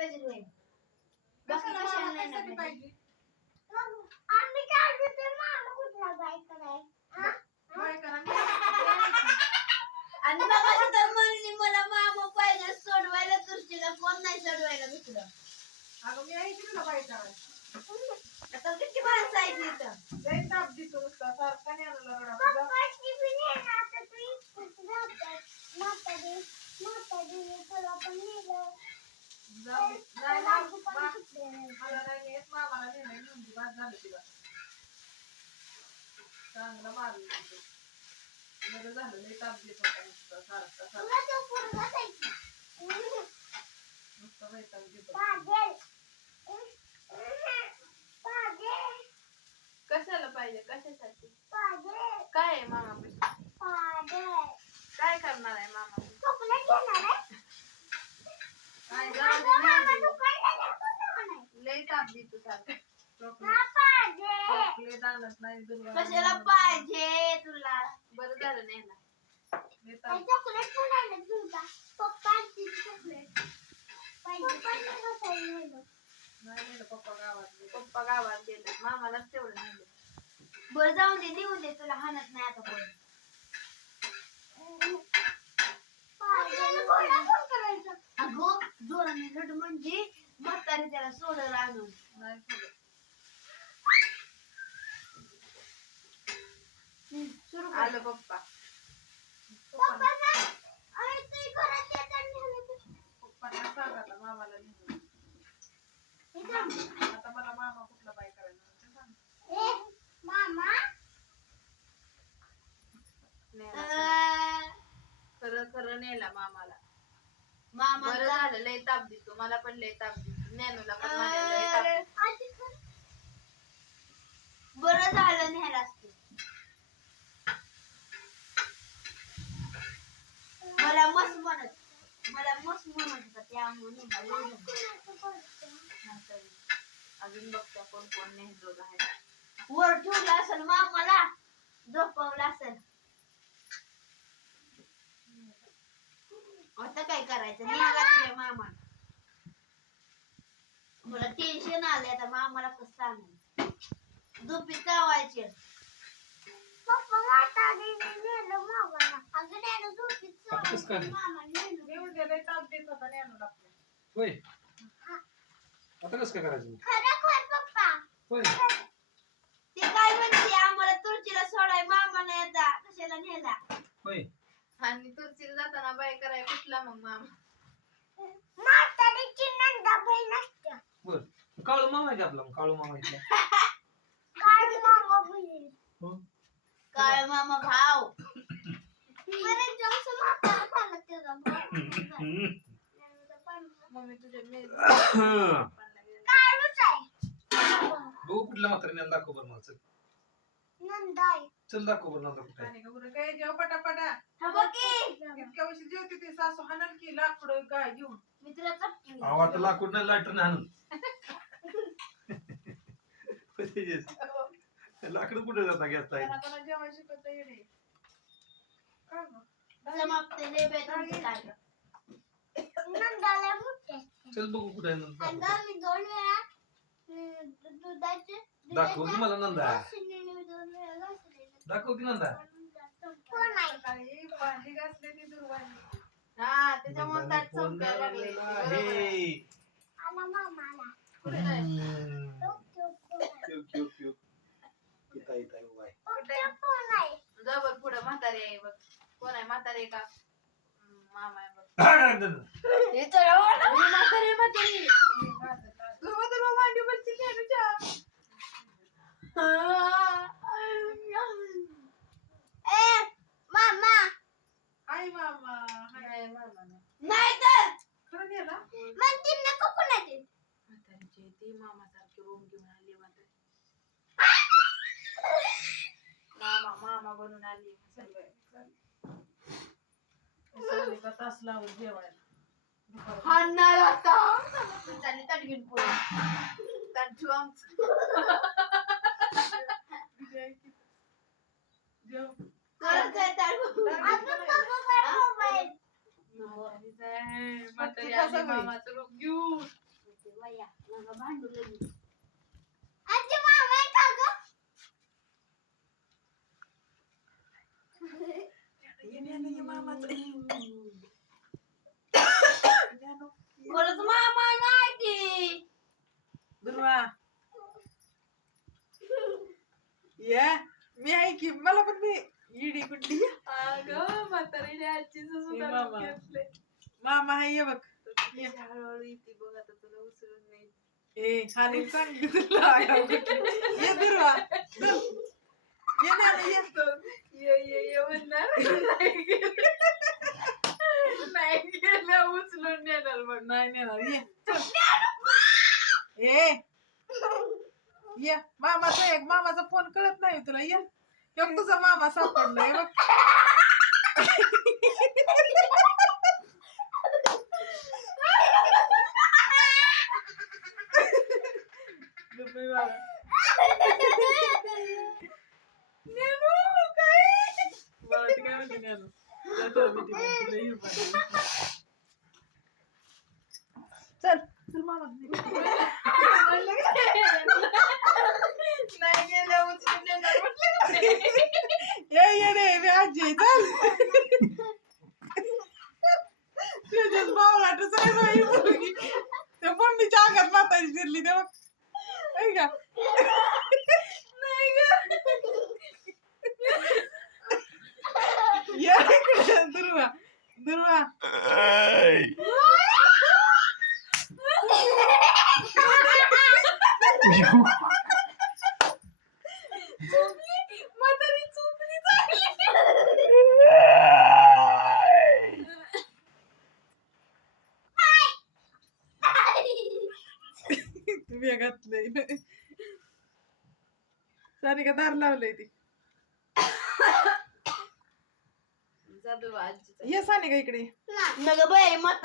पाहिजे होय. कशाला कशाला मामा नाही कशासाठी पाहिजे? पाहिजे? आम्ही काय देते मामा कुठला बाय कराय बाय करा नाही. आणि मगाशी तर म्हणली मला मामा पाहिजे सोडवायला तुझीला कोण नाही सोडवायला दुसरं. अगं मी आहे की तुला बाय करायला. आता किती माणसं आहेत इथं. लय ताप देतो नुसता सारखा न्यायला रडा. पप्पाची पण आहे आता तू जातात म्हातारी तुला पण नेलं जाऊ दे. नाही मला नाही येत मामाला नेलं घेऊन दे. बाद झालं तिला. चांगला मारलं तिथं. बरं झालं लय ताप देत होता नुसता सारखा तुला तो पोरगा जायची नुसता वैताग देत होता. पागल कशाला पाहिजे कशासाठी पागल काय आहे मामा पागल काय करणार आहे मामा चॉकलेट घेणार आहे काय मामा दुकानला जातो ना नाही लय ताप देतो सारखं ना पागल चॉकलेट आणत नाही दुर्गा कशाला पाहिजे तुला. बरं झालं नाही ना लय ताप चॉकलेट पण आणत तुझा पप्पाची चॉकलेट पाहिजे नाही नेलं पप्पा गावात गेले मामालाच तेवढं नेलं बरं जाऊन दे देऊन दे तुला हाणत नाही आता कोण. पागल कोणा फोन करायचा अगं जोराने रड म्हणजे म्हातारी त्याला सोडलं आणून. नाही सोडत. सुरू आलं पप्पा पप्पा ना अरे तू घरात येतात पप्पांना सांग आता मामाला नेलं आता मला मामा कुठला बाय करायला ते सांग. ए मामा नेला खरं खरं नेला मामाला मामा बरं झालं लय ताप देतो मला पण लय ताप देतो ज्ञानूला पण माझ्या लय ताप देतो. आधी कर बरं झालं न्यायला असते. मला मस्त म्हणत होता त्यामुळे अजून बघता कोण कोण नेहमी आहे वर ठेवलं असेल मामाला झोपवलं असेल. आता काय करायचं निघाला तुझ्या मामाला. मला टेन्शन आलंय आता मामाला कसं सांगू झोपी चावायचे. पप्पा म्हातारी नेलं मामाला अगं नेलं झोपीत चावलं मामा नेलं मी उद्या लय ताप देत होता ज्ञानूला आपल्या होय आता कसं काय करायचं खरं पप्पा होय ते काय म्हणते आम्हाला तुळशीला सोडाय मामाने येता कशाला नेला. होय आणि तुळशीला जाताना बाय कराय कुठला मग मामा म्हातारीची नंदा बहीण असते बर काळू मामा आहे आपला काळू मामा इथला काय मामा बहीण हो काय मामा भाव बरं जाऊन म्हातारा झाला त्याचा मम्मी तुझ्या मेल काळूच आहे हो कुठल्या म्हातारीने दाखव बरं मला चल नंदा आहे चल दाखव बरं नंदा कुठे आणि का बरं काय जेव पटापटा हा बघ की इतक्या वर्षी जेवते ते सासू हाणल की लाकडं गाय घेऊन मी तुला चपटी आवा तर लाकूड नाही लाईटर नाही आणून लाकडं कुठे जाता गॅस त्यांना त्यांना जेवायला शिकवता येणे काय मग समाप्त लय बाय तुमचं काय. नंदाला मोठे चल बघू कुठे आहे नंदा नंदा मी 2 वेळा दुधाचे दाखव की मला नंदा शिन्याने 2 वेळा घासले दाखव की नंदा कोण आहे सकाळी भांडी घासले ती दुर्वाणी हा त्याच्यामुळे ताट चमकायला लागले आला मामाला कुठे जाय कोण आहे जबर पुढे म्हातारी आहे बघ कोण आहे म्हातारी का मामा आहे बघ हे तर म्हातारी म्हातारी दुर्वा दुर्वा भांडी बसची तुझ्या ए मामा हाय मामा हाय मामा नाही तर खरं गेला मग ती नको कोणाची म्हातारीची ती मामा सारखी रूम घेऊन आली म्हातारी मामा मामा बनून आली सगळे का तास लावून जेवायला हाणणार आता चालली ताट घेऊन पुढे ताट ठेवू आमचं जेव करत आहे ताट अजून बघू काय मोबाईल म्हातारी आली मामाचं रूप घेऊन वया नका भांडू लगेच. आजी मामा आहे का गं? खरंच मामा नाही ती. दुर्वा या मी आहे की मला पण मी इडी कुठली अगं म्हातारीने आजीचं सुद्धा हे मामा. रूप घेतलंय. मामा आहे ये बघ ती हळूहळू येते बघ आता तुला उचलून नाही. ए खाली चांगली तुला आगाऊ कुठली. ये दुर्वा ये ना ये ये म्हणणार नाही गेल्या उचलून नेणार बघ. नाही नेणार ये ए ये मामाचा एक मामाचा फोन कळत नाही तुला ये एक तुझा मामा सापडलाय बघ गप्पे बाबा. नेनू, काय? मला वाटतं काय म्हणते नेनू. जातो आम्ही तिकडे. तिला येऊ पाहिजे. चल चल मामा नाही गेल्या उचलून नेणार म्हटलं. ये रे मी आजी आहे, चल तुझ्याच बावळाटच आहे बाई मुलगी. त्या मम्मीच्या अंगात म्हातारी शिरली तेव्हा ऐक का नाही गं. ये इकडे दुर्वा दुर्वा म्हातारी चुकली चांगली. तुम्ही घातलंय सारिका दार लावलंय ती जादू आजीचा. ये सानिका इकडे नग बाई मग